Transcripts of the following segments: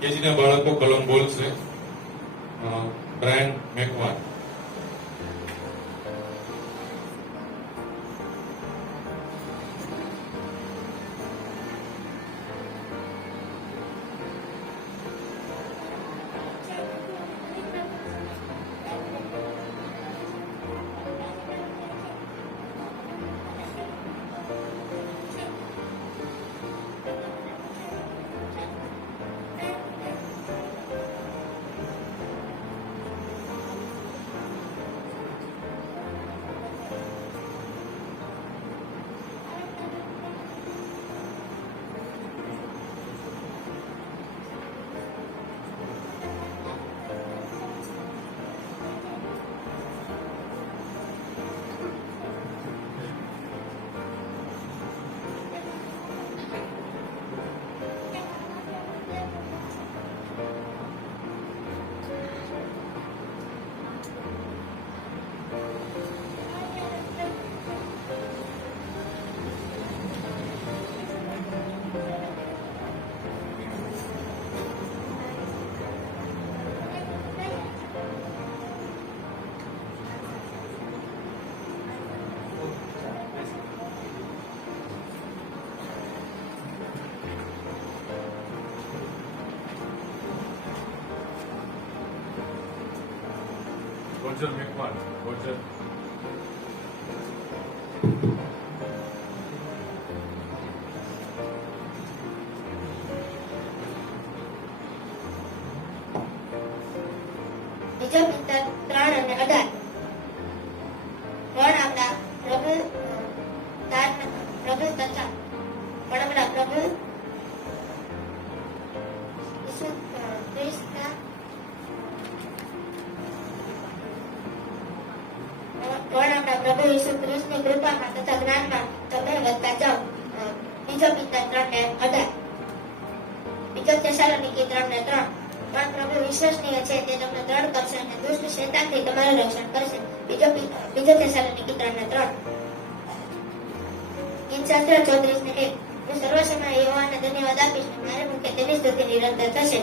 કેજીના બાળકો કલમ બોલશે. Brian Macwan. Roger Macwan. Roger. બીજો પિત્તર 3 અને 18. પણ આપણા પ્રભુ તથા પ્રભુ ઈસુ ખ્રિસ્તના પ્રભુ ઈસુ ખ્રિસ્તની કૃપામાં તથા જ્ઞાનમાં તમે વધતા જાઓ. બીજો પિત્તર 3 ને 18. બીજો થેસાલોનિકી 3 ને 3. પણ પ્રભુ વિશ્વસનીય છે, તે તમને દ્રઢ કરશે અને દુષ્ટ શૈતાનથી તમારું રક્ષણ કરશે. બીજો થેસાલોનિકી 3 ને 3. ગીતશાસ્ત્ર 34 ને 1. હું સર્વ સમયે યહોવાને ધન્યવાદ આપીશ ને મારે મુખે તેની સ્તુતિ નિરંતર થશે.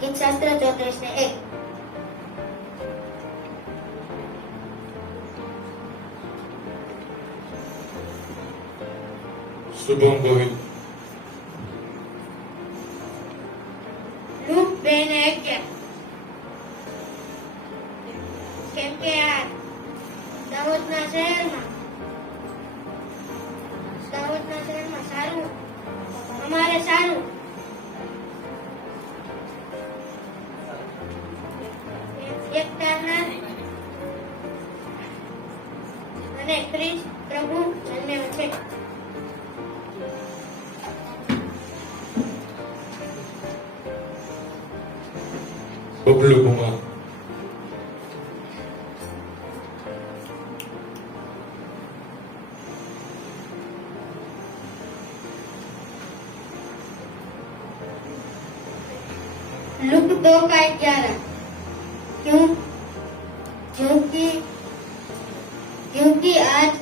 ગીતશાસ્ત્ર 34 ને 1. શુભમ ગોવિંદ. લૂક 2 ને 11. કેમ કે આ દાઉદના શહેરમાં સારું અમારે સારું એકતાના અને ખ્રિસ્ત પ્રભુ જન્મ્યો છે. બબલુ કુમાર. लुक 2 का 11. क्योंकि आज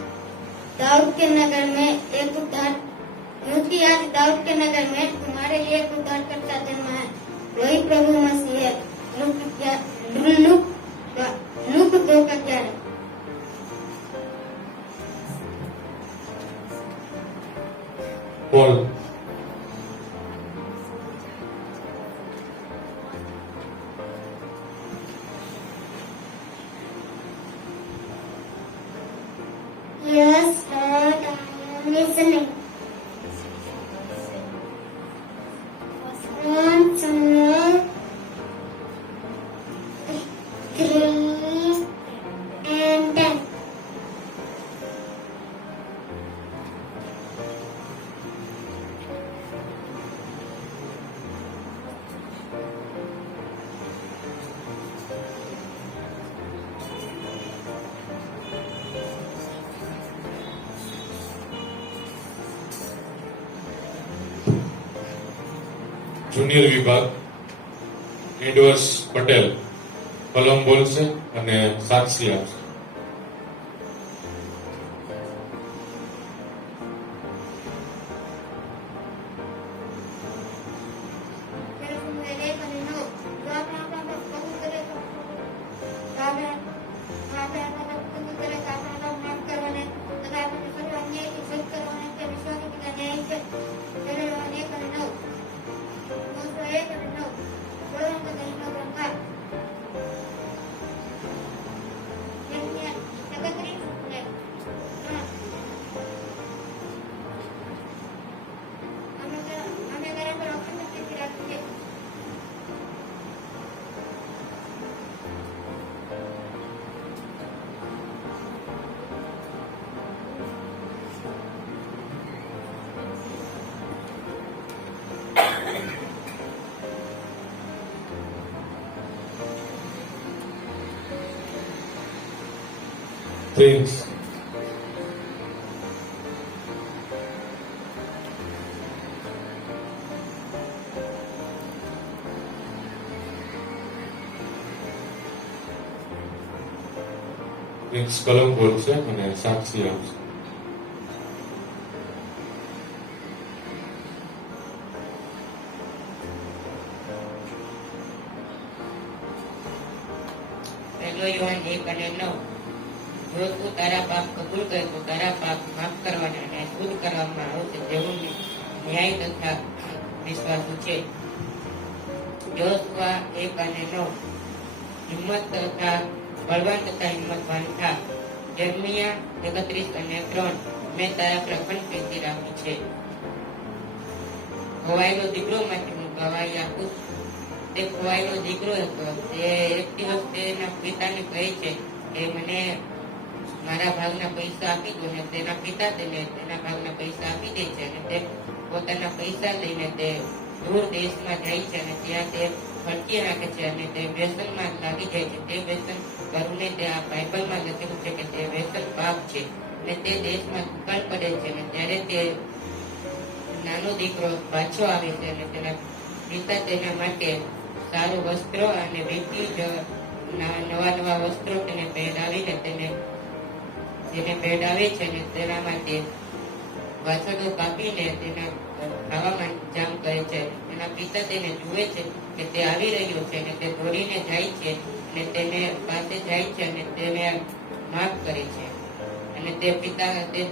दाऊद के नगर में तुम्हारे लिए एक उद्धारकर्ता जन्मा है, वही प्रभु मसीह है. लुक 2 का 11. Pole. Yes, Lord, I am listening. 1 Samuel 3 and 10. Junior વિભાગ એડવર્સ પટેલ કલમ બોલશે અને સાક્ષી આપશે. પ્રિન્સ, પ્રિન્સ કલમ બોલશે અને સાક્ષી આપશે. પહેલો યોહાન 1:9. જો તું તારા પાપ કબૂલ કરે તો તારા પાપ માફ કરવાના અને શુદ્ધ કરવામાં આવશે, જેવું ન્યાય તથા વિશ્વાસુ છે. જોશુઆ 1:9. હિંમત તથા બળવાન તથા હિંમતવાન થા. જર્મિયા 31:3. મેં તારા પર અખંડ પ્રીતિ રાખી છે. ખોવાયેલો દીકરો માટે હું ગવાહી આપું છું. તે ખોવાયેલો દીકરો હતો. તે એક દિવસ તેના પિતાને કહે છે કે મને મારા ભાગના પૈસા આપી દો, ને તેના પિતા તેને તેના ભાગના પૈસા આપી દે છે. અને તે પોતાના પૈસા લઈને તે દૂર દેશમાં જાય છે અને ત્યાં તે ખર્ચી નાખે છે અને તે વ્યસનમાં લાગી જાય છે. તે વ્યસન કરવું તે આ બાઇબલમાં લખેલું છે કે તે વ્યસન પાપ છે અને તે દેશમાં દુકાળ પડે છે. અને ત્યારે તે નાનો દીકરો પાછો આવે છે અને તેના પિતા તેના માટે સારું વસ્ત્રો અને વીંટી નવા નવા વસ્ત્રો તેને પહેરાવીને તેને પહેરાવે છે અને તેના માટે વાછરડો કાપીને તેના ખાવામાં જામ કરે છે. તેના પિતા તેને જુએ છે કે તે આવી રહ્યો છે અને તે દોડીને જાય છે અને તેને પાસે જાય છે અને તેને માફ કરે છે. અને તે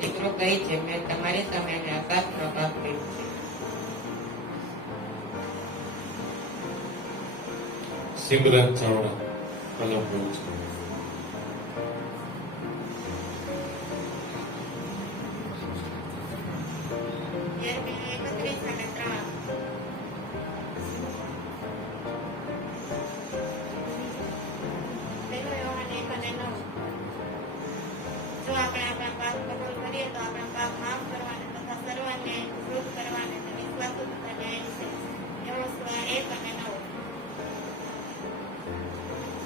દીકરો કહે છે, મેં તમારી સામે અને આકાશમાં પાપ કર્યું છે. સિમરન ચાવડા કલમ બોલશે. યર્મિયા 31:3. પહેલો યોહાન 1:9. જો આપણે આપણા પાપ કબૂલ કરીએ તો આપણા પાપ માફ કરવાના તથા સર્વને શુદ્ધ કરવાના અને વિશ્વાસુ તથા ન્યાયી છે. યોશુઆ 1:9.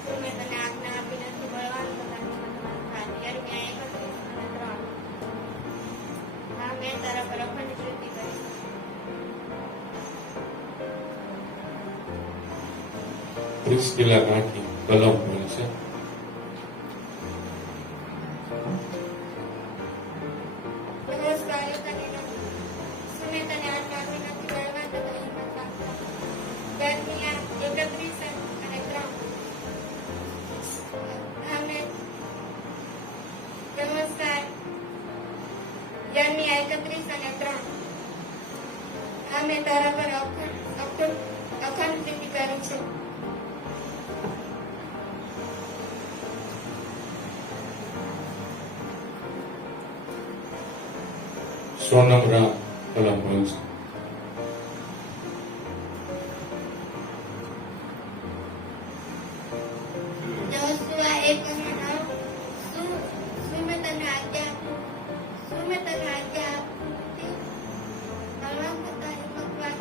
શું મેં તને આજ્ઞા આપી નથી, બળવાન તથા હિંમતવાન થા. યર્મિયા 31:3. હા, મેં તારા પર અખંડ પ્રીતિ કરી છે. પ્રિસ્કિલા નાઠી કલમ બોલશે. નમસ્કાર, શું મેં તને આજ્ઞા આપી નથી, બળવાન તથા હિંમતવાન થા. યર્મિયા 31:3. નમસ્કાર, યર્મિયા 31:3. હા, મેં તારા પર અખંડ પ્રીતિ કરી છે. સોનમ રામ કલમ બોલશે. જોશુઆ 1:9. શું મેં તને આજ્ઞા આપી નથી, બળવાન તથા હિંમતવાન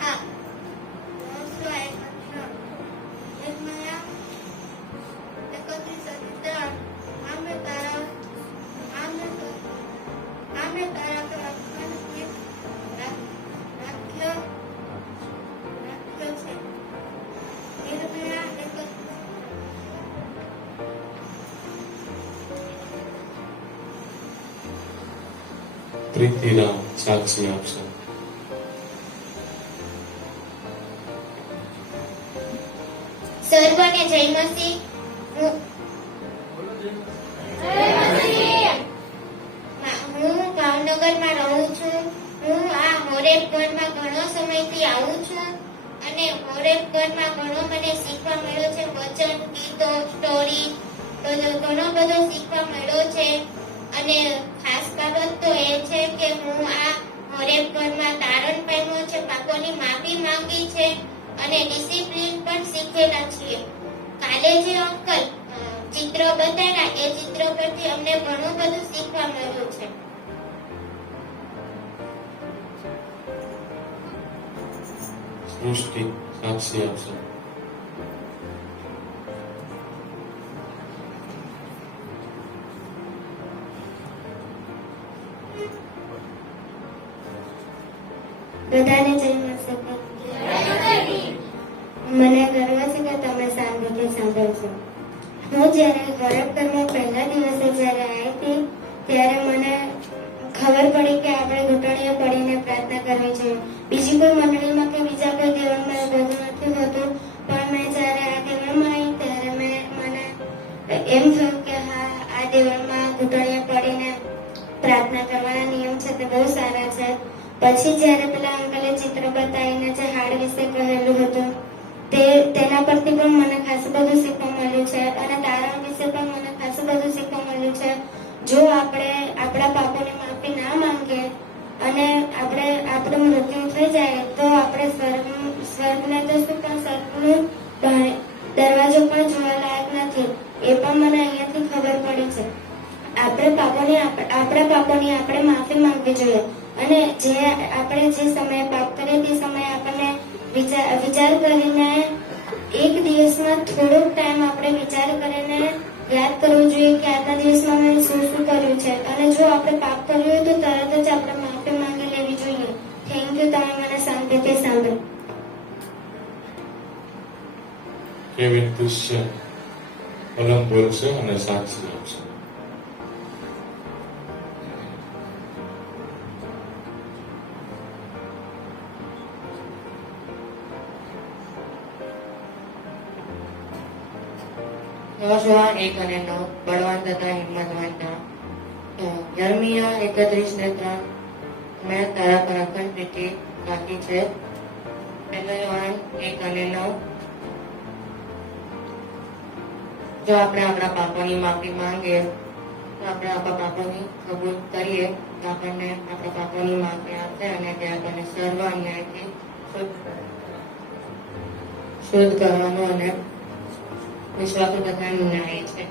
હા. જોશુઆ 1:9. યર્મિયા 31:3. હા, મેં તારા પર અખંડ પ્રીતિ રાખ્યો છે. યર્મિયા 31:3. પ્રીતિરામ સાક્ષી આપશે. સર્વને જય મસીહ. હું ભાવનગરમાં રહું છું. હું આ હોરેબગઢમાં ઘણો સમયથી આવું છું અને હોરેબગઢમાં ઘણો મને શીખવા મળ્યો છે. વચન, ગીતો, સ્ટોરી તો ઘણો બધો શીખવા મળ્યો છે. અને ખાસ બાબત તો એ છે કે હું આ હોરેબગઢમાં તારણ પામ્યો છે, પાપોની માફી માંગી છે અને ડિસિપ્લિન પણ શીખેલા છીએ. કાલે જે અંકલ ચિત્ર બતાવ્યા એ ચિત્ર પરથી અમને ઘણું બધું શીખવા મળ્યું છે. સૃષ્ટિ સાક્ષી આપશે. બધાને જય માતા. મને ગર્વ છે કે તમે શાંતિથી સાંભળશો. હું જ્યારે વરકરમાં પહેલા દિવસે જ્યારે આવી હતી ત્યારે મને ખબર પડી કે આપણે ઘૂંટણીએ પડીને પ્રાર્થના કરવી જોઈએ. બીજી કોઈ મંડળીમાં કે બીજા કોઈ દેવળમાં એ બધું નથી હોતું, પણ મેં જ્યારે આ દેવળમાં આવી ત્યારે મને એમ થયું કે હા, આ દેવળમાં ઘૂંટણીએ પડીને પ્રાર્થના કરવાના નિયમ છે તે બહુ સારા છે. પછી જ્યારે પેલા અંકલે ચિત્ર બતાવીને જે હાડ વિશે કહેલું હતું તેના પરથી પણ મને ખાસું બધું શીખવા મળ્યું છે, અને તારણ વિશે પણ મને ખાસું બધું શીખવા મળ્યું છે. જો આપણે આપણા પાપોની માફી ના માંગીએ અને આપણું મૃત્યુ થઈ જાય તો આપણે સ્વર્ગને તો શું પણ સ્વર્ગનું દરવાજો પણ જોવાલાયક નથી. એ પણ મને અહીંયાથી ખબર પડી છે. આપણા પાપોની આપણે માફી માંગવી જોઈએ, અને આપણે જે સમયે પાપ કરીએ તે સમયે આપણને વિચાર કરીને એક દિવસમાં થોડોક ટાઈમ આપણે વિચાર કરીને યાદ કરવું જોઈએ કે આજના દિવસમાં મેં શું શું કર્યું છે, અને જો આપણે પાપ કર્યું હોય તો તરત જ આપણે માફી માંગી લેવી જોઈએ. થેન્ક યુ, તમે મને શાંતિથી સાંભળ્યું. કેવિન ક્રિશ્ચિયન કલમ બોલશે અને સાક્ષી આપશે. યોશુઆ 1 અને 9, બળવાન તથા હિંમતવાન. યર્મિયા 31:3, મેં તારા પર અખંડ પ્રીતિ રાખી છે. 1 યોહાન 1 અને 9, જો આપણે આપણા પાપોની માફી માંગીએ, તો આપણે આપણા પાપોની કબૂલ કરીએ તો આપણને આપણા પાપોની માફી આપશે, અને તે આપણને સર્વ અન્યાયથી શુદ્ધ કરવાનું અને વિશ્વાસુ તથા ન્યાયી છે.